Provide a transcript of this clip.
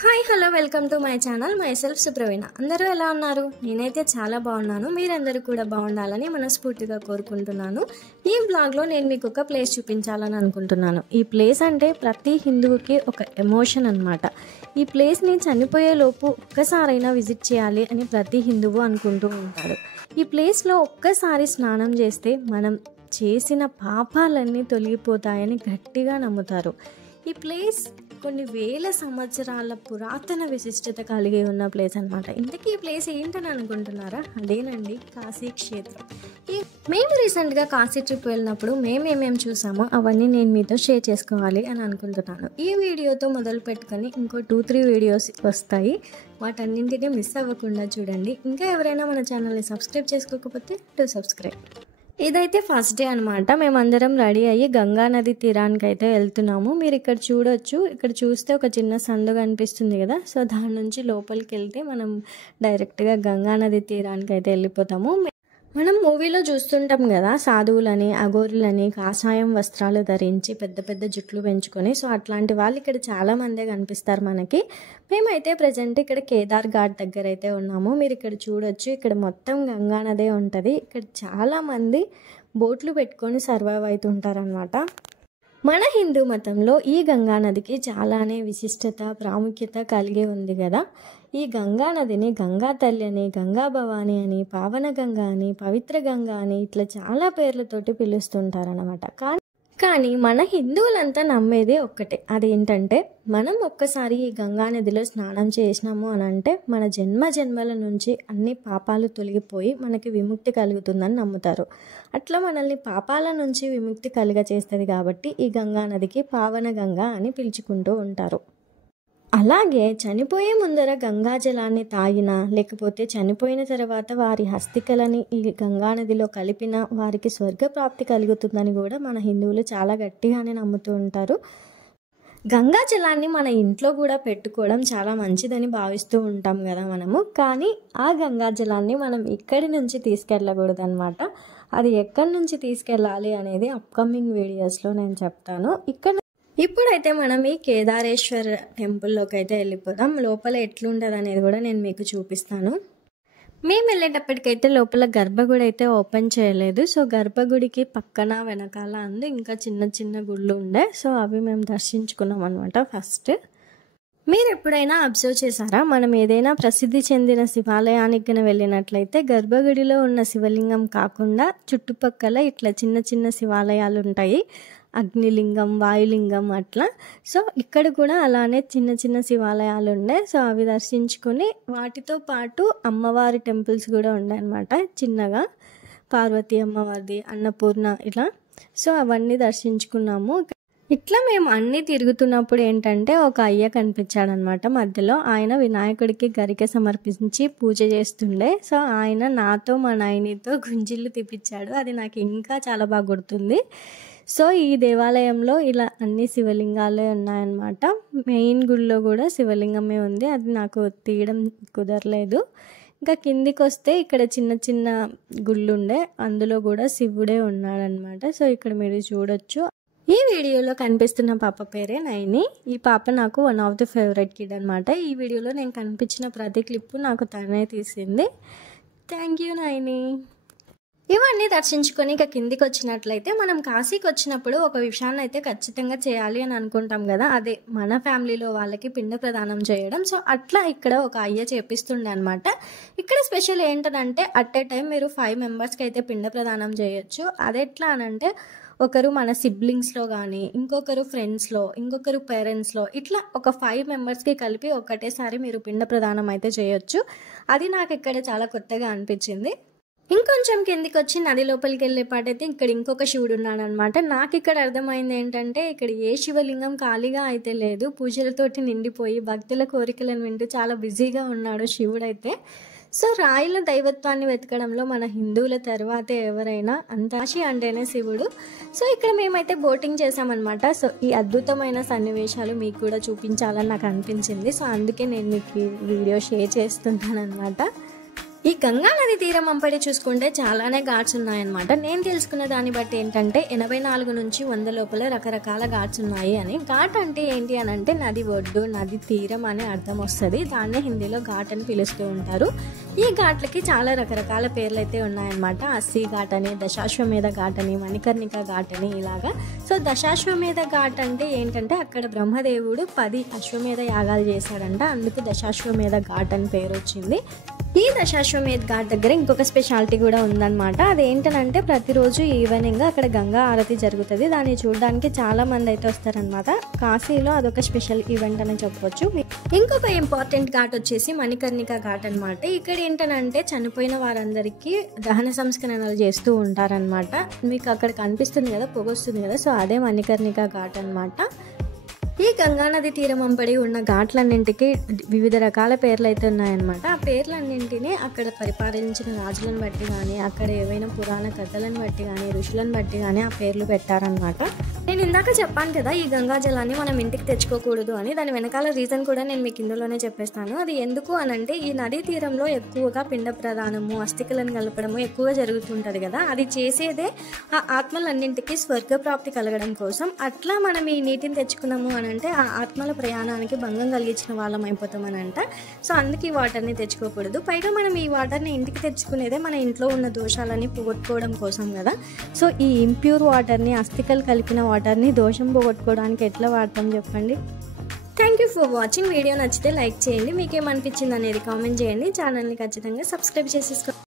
Hi hello welcome to my channel మై సెల్ఫ్ సుప్రవీణ. అందరూ ఎలా ఉన్నారు? నేనైతే చాలా బాగున్నాను. మీరందరూ కూడా బాగుండాలని మనస్ఫూర్తిగా కోరుకుంటున్నాను. ఈ బ్లాగ్లో నేను మీకు ఒక ప్లేస్ చూపించాలని అనుకుంటున్నాను. ఈ ప్లేస్ అంటే ప్రతి హిందువుకి ఒక ఎమోషన్ అన్నమాట. ఈ ప్లేస్ని చనిపోయే లోపు ఒక్కసారైనా విజిట్ చేయాలి అని ప్రతి హిందువు అనుకుంటూ ఉంటాడు. ఈ ప్లేస్లో ఒక్కసారి స్నానం చేస్తే మనం చేసిన పాపాలన్నీ తొలగిపోతాయని గట్టిగా నమ్ముతారు. ఈ ప్లేస్ కొన్ని వేల సంవత్సరాల పురాతన విశిష్టత కలిగి ఉన్న ప్లేస్ అనమాట. ఇంతకీ ఈ ప్లేస్ ఏంటని అనుకుంటున్నారా? అదేనండి కాశీ క్షేత్రం. మేము రీసెంట్గా కాశీ ట్రిప్ వెళ్ళినప్పుడు మేమేమేమి చూసామో అవన్నీ నేను మీతో షేర్ చేసుకోవాలి అని అనుకుంటున్నాను. ఈ వీడియోతో మొదలు పెట్టుకొని ఇంకో 2-3 వీడియోస్ వస్తాయి. వాటన్నింటినీ మిస్ అవ్వకుండా చూడండి. ఇంకా ఎవరైనా మన ఛానల్ని సబ్స్క్రైబ్ చేసుకోకపోతే డూ సబ్స్క్రైబ్. ఇదైతే ఫస్ట్ డే అనమాట. మేమందరం రెడీ అయ్యి గంగా నది తీరానికి అయితే వెళ్తున్నాము. మీరు ఇక్కడ చూడొచ్చు. ఇక్కడ చూస్తే ఒక చిన్న సందు కనిపిస్తుంది కదా. సో దాని నుంచి లోపలికి వెళ్తే మనం డైరెక్ట్గా గంగా నది తీరానికి అయితే వెళ్ళిపోతాము. మనం మూవీలో చూస్తుంటాం కదా, సాధువులని అఘోరులని కాషాయం వస్త్రాలు ధరించి పెద్ద పెద్ద జుట్లు పెంచుకొని. సో అట్లాంటి వాళ్ళు ఇక్కడ చాలా మందే కనిపిస్తారు మనకి. మేమైతే ప్రజెంట్ ఇక్కడ కేదార్ ఘాట్ దగ్గర అయితే ఉన్నాము. మీరు ఇక్కడ చూడొచ్చు. ఇక్కడ మొత్తం గంగా నదే ఉంటుంది. ఇక్కడ చాలా మంది బోట్లు పెట్టుకొని సర్వైవ్ అవుతుంటారనమాట. మన హిందూ మతంలో ఈ గంగా నదికి చాలానే విశిష్టత ప్రాముఖ్యత కలిగి ఉంది కదా. ఈ గంగా నదిని గంగా తల్లి అని, గంగా భవాని అని, పావన గంగా అని, పవిత్ర గంగా అని ఇట్లా చాలా పేర్లతోటి పిలుస్తుంటారనమాట. కానీ మన హిందువులంతా నమ్మేది ఒక్కటే. అదేంటంటే మనం ఒక్కసారి ఈ గంగా నదిలో స్నానం చేసినాము అని అంటే మన జన్మల నుంచి అన్ని పాపాలు తొలగిపోయి మనకి విముక్తి కలుగుతుందని నమ్ముతారు. అట్లా మనల్ని పాపాల నుంచి విముక్తి చేస్తుంది కాబట్టి ఈ గంగా నదికి పావన గంగా అని పిలుచుకుంటూ ఉంటారు. అలాగే చనిపోయే ముందర గంగా జలాన్ని తాగినా లేకపోతే చనిపోయిన తర్వాత వారి హస్తికలని ఈ గంగా నదిలో కలిపిన వారికి స్వర్గప్రాప్తి కలుగుతుందని కూడా మన హిందువులు చాలా గట్టిగానే నమ్ముతూ ఉంటారు. గంగా జలాన్ని మన ఇంట్లో కూడా పెట్టుకోవడం చాలా మంచిదని భావిస్తూ ఉంటాం కదా మనము. కానీ ఆ గంగా జలాన్ని మనం ఇక్కడి నుంచి తీసుకెళ్ళకూడదు అనమాట. అది ఎక్కడి నుంచి తీసుకెళ్ళాలి అనేది అప్కమింగ్ వీడియోస్లో నేను చెప్తాను. ఇప్పుడైతే మనం ఈ కేదారేశ్వర్ టెంపుల్లోకి అయితే వెళ్ళిపోదాం. లోపల ఎట్లుంటుంది అనేది కూడా నేను మీకు చూపిస్తాను. మేము వెళ్ళేటప్పటికైతే లోపల గర్భగుడి అయితే ఓపెన్ చేయలేదు. సో గర్భగుడికి పక్కన వెనకాల ఇంకా చిన్న చిన్న గుళ్ళు ఉండే. సో అవి మేము దర్శించుకున్నాం అనమాట. ఫస్ట్ మీరు ఎప్పుడైనా అబ్జర్వ్ చేశారా, మనం ఏదైనా ప్రసిద్ధి చెందిన శివాలయానికి వెళ్ళినట్లయితే గర్భగుడిలో ఉన్న శివలింగం కాకుండా చుట్టుపక్కల ఇట్లా చిన్న చిన్న శివాలయాలు ఉంటాయి. అగ్నిలింగం, వాయులింగం అట్లా. సో ఇక్కడ కూడా అలానే చిన్న చిన్న శివాలయాలు ఉండే. సో అవి దర్శించుకొని వాటితో పాటు అమ్మవారి టెంపుల్స్ కూడా ఉండే అనమాట. చిన్నగా పార్వతీ అమ్మవారిది, అన్నపూర్ణ ఇలా. సో అవన్నీ దర్శించుకున్నాము. ఇట్లా మేము అన్నీ తిరుగుతున్నప్పుడు ఏంటంటే ఒక అయ్య కనిపించాడనమాట మధ్యలో. ఆయన వినాయకుడికి గరిక సమర్పించి పూజ చేస్తుండే. సో ఆయన నాతో మా నాయనితో గుంజిళ్ళు తిప్పించాడు. అది నాకు ఇంకా చాలా బాగా గుర్తుంది. సో ఈ దేవాలయంలో ఇలా అన్ని శివలింగాలే ఉన్నాయన్నమాట. మెయిన్ గుడిలో కూడా శివలింగమే ఉంది. అది నాకు తీయడం కుదరలేదు. ఇంకా కిందికి వస్తే ఇక్కడ చిన్న చిన్న గుళ్ళు ఉండే, అందులో కూడా శివుడే ఉన్నాడనమాట. సో ఇక్కడ మీరు చూడొచ్చు. ఈ వీడియోలో కనిపిస్తున్న పాప పేరే నైని. ఈ పాప నాకు one of the favourite kid అనమాట. ఈ వీడియోలో నేను కనిపించిన ప్రతి క్లిప్పు నాకు తనే తీసింది. Thank you Naini. ఇవన్నీ దర్శించుకొని ఇక కిందికి వచ్చినట్లయితే మనం కాశీకి వచ్చినప్పుడు ఒక విషయాన్ని అయితే ఖచ్చితంగా చేయాలి అని అనుకుంటాం కదా. అదే మన ఫ్యామిలీలో వాళ్ళకి పిండ ప్రదానం చేయడం. సో అట్లా ఇక్కడ ఒక అయ్య చేపిస్తుండే అనమాట. ఇక్కడ స్పెషల్ ఏంటంటే అట్ ఏ టైం మీరు 5 మెంబర్స్కి అయితే పిండ ప్రదానం చేయొచ్చు. అది ఎట్లా అనంటే ఒకరు మన సిబ్లింగ్స్లో కానీ, ఇంకొకరు ఫ్రెండ్స్లో, ఇంకొకరు పేరెంట్స్లో, ఇట్లా ఒక 5 మెంబర్స్కి కలిపి ఒకటేసారి మీరు పిండ ప్రదానం అయితే చేయొచ్చు. అది నాకు ఇక్కడ చాలా కొత్తగా అనిపించింది. ఇంకొంచెం కిందికి వచ్చి నది లోపలికి వెళ్ళే పాటైతే ఇక్కడ ఇంకొక శివుడు ఉన్నాడు అనమాట. నాకు ఇక్కడ అర్థమైంది ఏంటంటే ఇక్కడ ఏ శివలింగం ఖాళీగా అయితే లేదు, పూజలతోటి నిండిపోయి భక్తుల కోరికలను వింటూ చాలా బిజీగా ఉన్నాడు శివుడైతే. సో రాయుల దైవత్వాన్ని వెతకడంలో మన హిందువుల తర్వాత ఎవరైనా అంతాశి అంటేనే శివుడు. సో ఇక్కడ మేమైతే బోటింగ్ చేసామన్నమాట. సో ఈ అద్భుతమైన సన్నివేశాలు మీకు కూడా చూపించాలని నాకు అనిపించింది. సో అందుకే నేను మీకు ఈ వీడియో షేర్ చేస్తున్నాను అనమాట. ఈ గంగా నది తీరం అంపడి చూసుకుంటే చాలానే ఘాట్స్ ఉన్నాయన్నమాట. నేను తెలుసుకున్న దాన్ని బట్టి ఏంటంటే 84 నుంచి 100 లోపల రకరకాల ఘాట్స్ ఉన్నాయి అని. ఘాట్ అంటే ఏంటి అని అంటే నది ఒడ్డు, నది తీరం అనే అర్థం వస్తుంది. దాన్నే హిందీలో ఘాట్ అని పిలుస్తూ ఉంటారు. ఈ ఘాట్లకి చాలా రకరకాల పేర్లు అయితే ఉన్నాయన్నమాట. అస్సీ ఘాట్ అని, దశాశ్వమేధ ఘాట్ అని, మణికర్ణిక ఘాట్ అని ఇలాగా. సో దశాశ్వమేధ ఘాట్ అంటే ఏంటంటే అక్కడ బ్రహ్మదేవుడు 10 అశ్వమేధ యాగాలు చేశాడంట. అందుకు దశాశ్వమేధ ఘాట్ అని పేరు వచ్చింది. ఈ దశాశ్వమేధ ఘాట్ దగ్గర ఇంకొక స్పెషాలిటీ కూడా ఉందన్నమాట. అదేంటనంటే ప్రతిరోజు ఈవినింగ్ అక్కడ గంగా ఆరతి జరుగుతుంది. దాన్ని చూడడానికి చాలా మంది అయితే వస్తారనమాట. కాశీలో అదొక స్పెషల్ ఈవెంట్ అని చెప్పొచ్చు. ఇంకొక ఇంపార్టెంట్ ఘాట్ వచ్చేసి మణికర్ణిక ఘాట్ అనమాట. ఇక్కడ ఏంటనంటే చనిపోయిన వారందరికీ దహన సంస్కరణలు చేస్తూ ఉంటారనమాట. మీకు అక్కడ కనిపిస్తుంది కదా, పొగొస్తుంది కదా, సో అదే మణికర్ణిక ఘాట్ అనమాట. ఈ గంగానది తీరం అంబడి ఉన్న ఘాట్లన్నింటికి వివిధ రకాల పేర్లు అయితే ఉన్నాయన్నమాట. ఆ పేర్లన్నింటినీ అక్కడ పరిపాలించిన రాజులను బట్టి కానీ, అక్కడ ఏవైనా పురాణ కథలను బట్టి కానీ, ఋషులను బట్టి కానీ ఆ పేర్లు పెట్టారనమాట. నేను ఇందాక చెప్పాను కదా ఈ గంగా జలాన్ని మనం ఇంటికి తెచ్చుకోకూడదు అని. దాని వెనకాల రీజన్ కూడా నేను మీకు ఇందులోనే చెప్పేస్తాను. అది ఎందుకు అనంటే ఈ నదీ తీరంలో ఎక్కువగా పిండ ప్రదానము, అస్థికలను కలపడము ఎక్కువగా జరుగుతుంటుంది కదా. అది చేసేదే ఆ ఆత్మలన్నింటికి స్వర్గప్రాప్తి కలగడం కోసం. అట్లా మనం ఈ నీటిని తెచ్చుకున్నాము అంటే ఆ ఆత్మల ప్రయాణానికి భంగం కలిగించిన వాళ్ళం అయిపోతామని అంట. సో అందుకే ఈ వాటర్ని తెచ్చుకోకూడదు. పైగా మనం ఈ వాటర్ని ఇంటికి తెచ్చుకునేదే మన ఇంట్లో ఉన్న దోషాలని పోగొట్టుకోవడం కోసం కదా. సో ఈ ఇంప్యూర్ వాటర్ని, అస్థికలు కలిపిన వాటర్ని దోషం పోగొట్టుకోవడానికి ఎట్లా వాడతాం చెప్పండి. Thank you for watching. Video నచ్చితే లైక్ చేయండి. మీకేమనిపించింది అనేది కామెంట్ చేయండి. ఛానల్ని ఖచ్చితంగా సబ్స్క్రైబ్ చేసేసుకోండి.